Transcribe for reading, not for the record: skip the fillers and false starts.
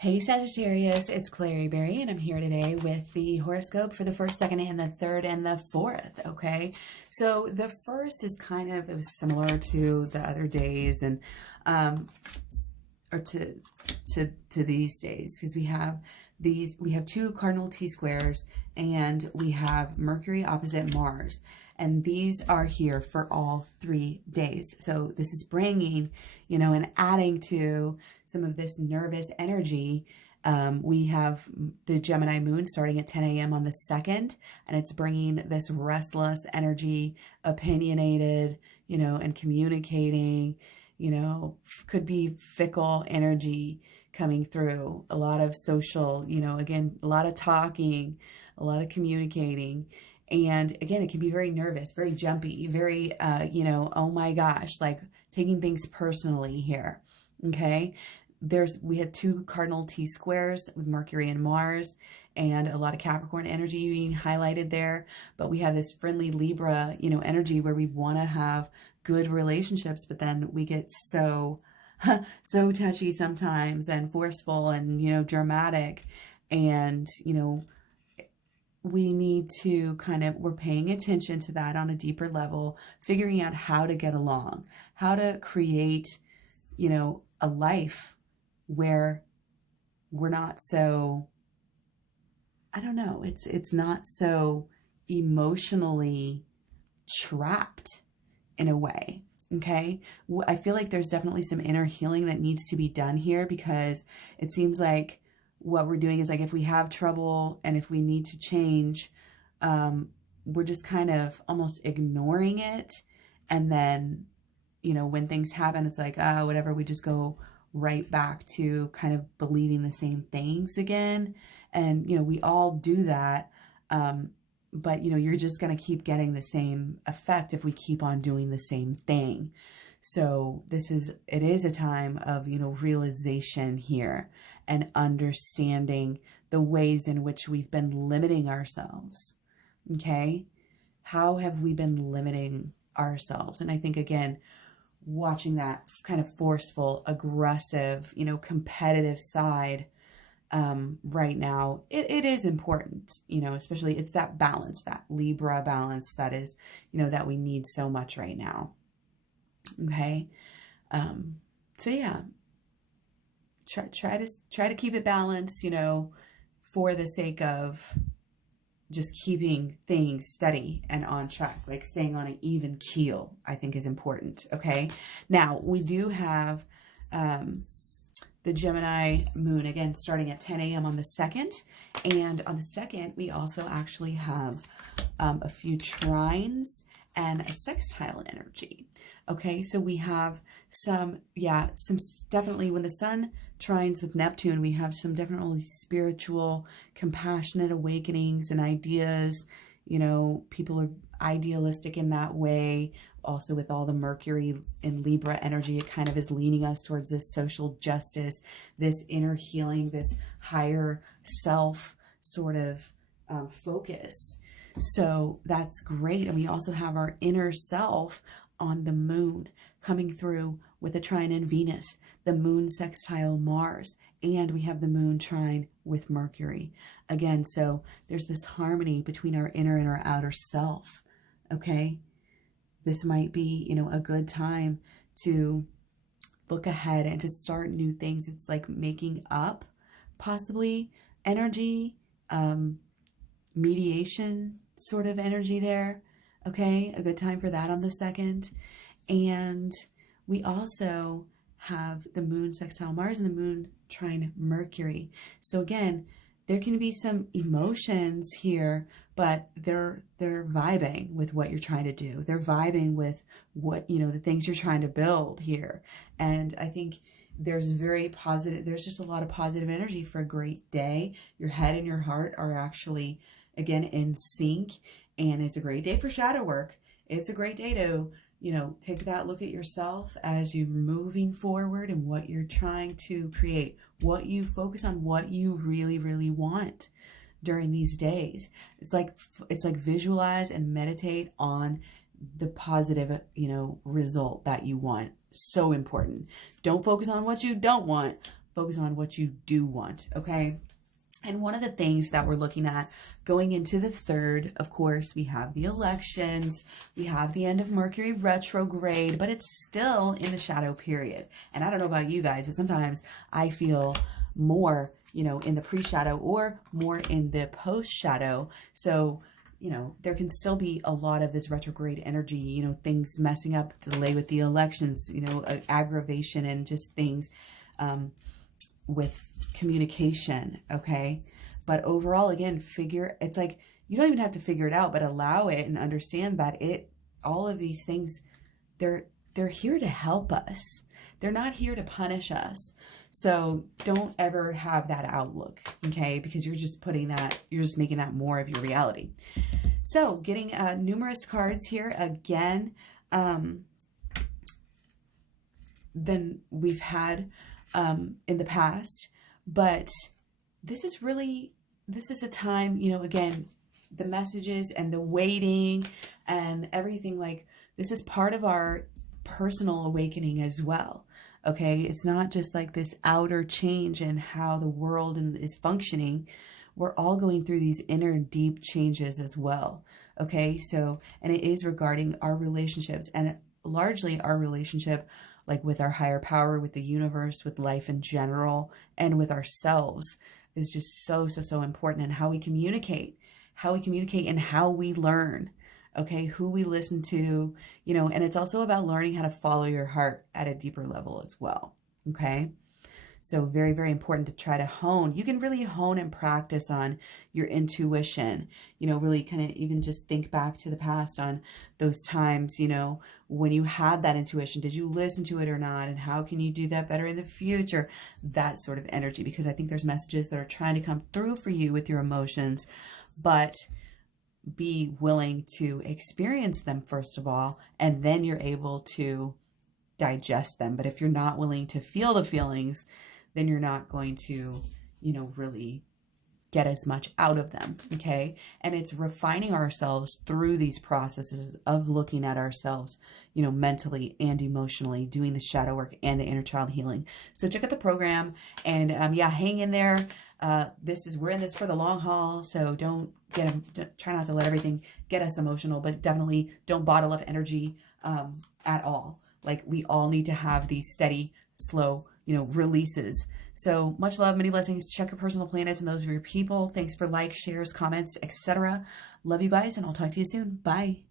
Hey Sagittarius, it's KlaireeBerry, and I'm here today with the horoscope for the 1st, 2nd, and the 3rd, and the 4th, okay? So the 1st is kind of, it was similar to the other days, and, or to these days, because we have two cardinal T-squares, and we have Mercury opposite Mars, and these are here for all 3 days. So this is bringing, and adding to some of this nervous energy. We have the Gemini moon starting at 10 a.m. on the 2nd, and it's bringing this restless energy, opinionated, and communicating, could be fickle energy coming through. A lot of social, again, a lot of talking, a lot of communicating. And again, it can be very nervous, very jumpy, very, oh my gosh, like taking things personally here. Okay. We had 2 cardinal T-squares with Mercury and Mars, and a lot of Capricorn energy being highlighted there. But we have this friendly Libra, energy where we want to have good relationships, but then we get so touchy sometimes and forceful and, dramatic. And, we need to we're paying attention to that on a deeper level, figuring out how to get along, how to create, a life where we're not so, I don't know, it's not so emotionally trapped in a way. Okay. I feel like there's definitely some inner healing that needs to be done here, because it seems like what we're doing is like, if we have trouble and if we need to change, we're just kind of almost ignoring it. And then, when things happen, it's like, oh, whatever, we just go right back to kind of believing the same things again. And, we all do that. But, you're just going to keep getting the same effect if we keep on doing the same thing. So it is a time of, realization here and understanding the ways in which we've been limiting ourselves. Okay. How have we been limiting ourselves? And I think, again, watching that kind of forceful, aggressive, competitive side right now, it is important, especially it's that balance, that Libra balance that is, that we need so much right now. Okay. So yeah, try to keep it balanced, for the sake of just keeping things steady and on track, like staying on an even keel, I think is important. Okay. Now we do have, the Gemini moon, again, starting at 10 a.m. on the 2nd. And on the 2nd, we also actually have a few trines and a sextile energy. Okay, so we have some definitely, when the sun trines with Neptune, we have some definitely spiritual, compassionate awakenings and ideas. People are idealistic in that way. Also, with all the Mercury and Libra energy, it kind of is leaning us towards this social justice, this inner healing, this higher self sort of focus. So that's great. And we also have our inner self on the moon coming through with a trine in Venus, the moon sextile Mars, and we have the moon trine with Mercury. Again, so there's this harmony between our inner and our outer self. Okay. This might be, a good time to look ahead and to start new things. It's like making up possibly energy, mediation sort of energy there. Okay. A good time for that on the 2nd. And we also have the moon sextile Mars and the moon trine Mercury. So again, there can be some emotions here, but they're vibing with what you're trying to do. They're vibing with what, the things you're trying to build here. And I think there's just a lot of positive energy for a great day. Your head and your heart are actually, again, in sync, and it's a great day for shadow work. It's a great day to, take that look at yourself as you're moving forward and what you're trying to create, what you focus on, what you really, really want during these days. It's like visualize and meditate on the positive, result that you want. So important. Don't focus on what you don't want. focus on what you do want, okay? And one of the things that we're looking at going into the 3rd, of course, we have the elections, we have the end of Mercury retrograde, but it's still in the shadow period. And I don't know about you guys, but sometimes I feel more, you know, in the pre-shadow or more in the post-shadow. So, you know, there can still be a lot of this retrograde energy, you know, things messing up, delay with the elections, you know, aggravation and just things with communication, okay? But overall, again, it's like, you don't even have to figure it out, but allow it and understand that all of these things, they're here to help us. They're not here to punish us. So don't ever have that outlook, okay? Because you're just making that more of your reality. So getting numerous cards here again, than we've had in the past, but this is a time, you know, again, the messages and the waiting and everything, like, this is part of our personal awakening as well. Okay, it's not just like this outer change in how the world is functioning. We're all going through these inner deep changes as well. Okay, so, and it is regarding our relationships, and largely our relationship like with our higher power, with the universe, with life in general, and with ourselves is just so important. And how we communicate and how we learn. Okay, who we listen to, you know, and it's also about learning how to follow your heart at a deeper level as well. Okay, so very, very important to try to hone. You can really hone and practice on your intuition, you know, really kind of even just think back to the past on those times, you know, when you had that intuition. Did you listen to it or not? And how can you do that better in the future? That sort of energy, because I think there's messages that are trying to come through for you with your emotions, but be willing to experience them first of all, and then you're able to digest them. But if you're not willing to feel the feelings, then you're not going to, you know, really get as much out of them. Okay. And it's refining ourselves through these processes of looking at ourselves, you know, mentally and emotionally, doing the shadow work and the inner child healing. So check out the program, and yeah, hang in there. We're in this for the long haul, so try not to let everything get us emotional, but definitely don't bottle up energy at all. Like, we all need to have these steady, slow, you know, releases. So much love, many blessings. Check your personal planets and those of your people. Thanks for likes, shares, comments, etc. Love you guys, and I'll talk to you soon. Bye.